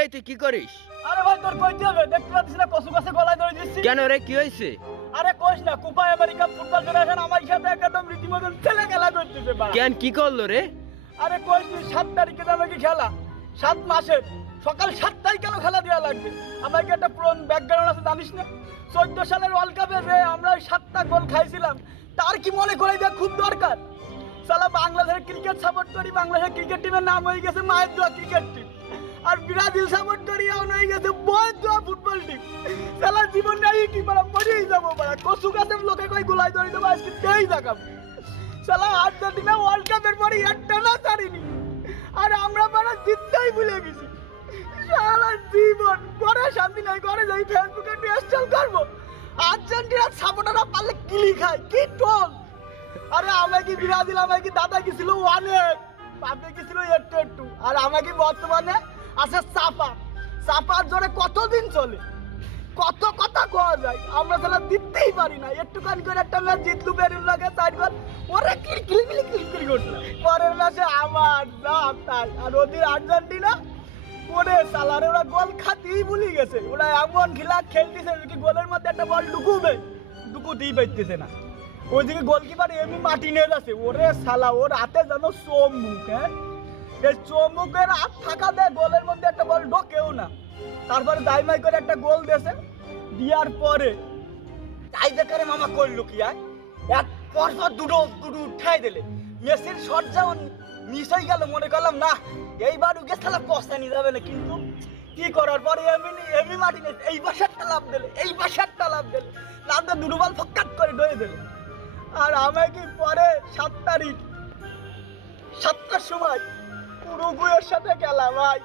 এই তুই কি করিস? আরে ভাই তোর কইতে হবে, দেখতে পাচ্ছিস না কসু গাছে গলায় ধরে দিচ্ছি। কেন রে, কি হয়েছে? আরে কোশ না, কোপা আমেরিকা ফুটবল ফেডারেশন আমার সাথে একদম রীতিমতন ছেলে খেলা করতেছে বা। কেন কি করলো রে? আরে কোশ নি 7 তারিখে যাবে কি খেলা, 7 মাসের সকাল 7টায় কেন খেলা দেওয়া লাগবে? আমার কি একটা পুরো ব্যাকগ্রাউন্ড আছে জানিস না? 14 সালের ওয়ার্ল্ড কাপে যে আমরা 7টা গোল খাইছিলাম, তার কি মনে করে দেওয়া খুব দরকার। সালা বাংলাদেশের ক্রিকেট সাপোর্ট করি, বাংলাদেশের ক্রিকেট টিমের নাম হয়ে গেছে মায়ের দোয়া ক্রিকেট টিম। আর ব্রাজিল সাপোর্ট করি এখন হয়ে গেছে বয়ের দোয়া ফুটবল টিম। সালা জীবন নাই কি পারা, মরেই যাবো পারা। কসু গাছের লোকে কই গোলাই ধরে দেবো, আজকে তেই দেখাবো। সালা আর্জেন্টিনা ওয়ার্ল্ড কাপের পরে একটা না ছাড়িনি, আর আমরা পারা জিততেই ভুলে গেছি। সারা জীবন ঘরে শান্তি নাই, ঘরে যাই ফেসবুকে ইনস্টল করবো। আর্জেন্টিনার সাপোর্টাররা পারলে কিলি খায়, কি টোল। আরে আমাকে ব্রাজিল, আমাকে দাদা গেছিল অনেক, বাপে গেছিল একটু একটু, আর আমাকে বর্তমানে আছে চাপা। চাপার জোরে কতদিন চলে, কত কথা কোয়া যায়, আমরা তাহলে দিতেই পারি না। একটুখানি করে একটা ম্যাচ জিতলু বেরুল লাগে 4 বার, ওরা কিলকিলি করছিল। পরের ম্যাচে আমার যা তাই, আর ওদের আর্জেন্টিনা ওরে সালারে ওরা গোল খাতেই ভুলে গেছে। ওরা এমন খেলা খেলতেছে কি গোলের মধ্যে একটা বল ঢুকুতেই পাইতেছে না। ওইদিকে গোলকিপার এমনি মার্টিনেজ আছে, ওরে সালা ওর হাতে যেন চমুক। এই চমুকের হাত থাকা দেয় গোলের মধ্যে একটা বল ঢোকেও না। তারপরে দাইমাই করে একটা গোল দিয়েছে, দেওয়ার পরে তাই দেখারে মামা করলো কি আর এক পরপর দুটো উঠাই দিলে। মেসির শট যেমন মিস হয়ে গেল, মনে করলাম না এইবার উগে খেলা কষা নিয়ে যাবে না, কিন্তু কি করার পরে এমনি মার্টিনেজ এই বাসারটা লাভ দিলে, লাভ দিয়ে দুটো বল ফক্কাত করে ডয়ে দিলে। আর আমাকে পরে 7 তারিখ 7টার সময় উরুগুয়ের সাথে খেলা। ভাই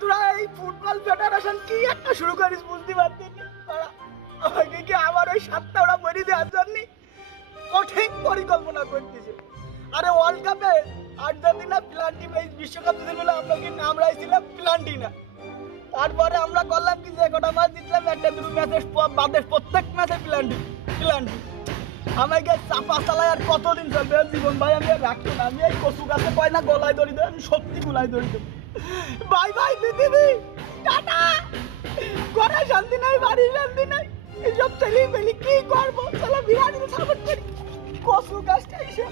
তোরা এই ফুটবল ফেডারেশন কি একটা শুরু করিস বুঝতে পারছিস? আমাকে কি আবার ওই 7টা ওরা মরি দেওয়ার জন্য কঠিন পরিকল্পনা করতেছে। আরে ওয়ার্ল্ড কাপে আর্জেন্টিনা প্লান্টি, এই বিশ্বকাপ দিতে গেলে আমরা কি নাম রাখছিলাম প্লান্টিনা। তারপরে আমরা করলাম কি, যে কটা ম্যাচ জিতলাম একটা দুটো ম্যাচের বাদে প্রত্যেক ম্যাচে প্লান্টি। আমাকে চাপা চালাই আর কতদিন চলবে জীবন? ভাই আমি আর রাখি না, আমি এই কচু গাছে কয় না গলায় ধরি দেবো, আমি সত্যি গলায় ধরি দেবো। বাই বাই পৃথিবী, টাটা। ঘরে শান্তি নাই, বাড়ি শান্তি নাই, এইসব ছেলে পেলি কি করবো? চলো বিরাট সাপোর্ট করি, কচু গাছটা এসে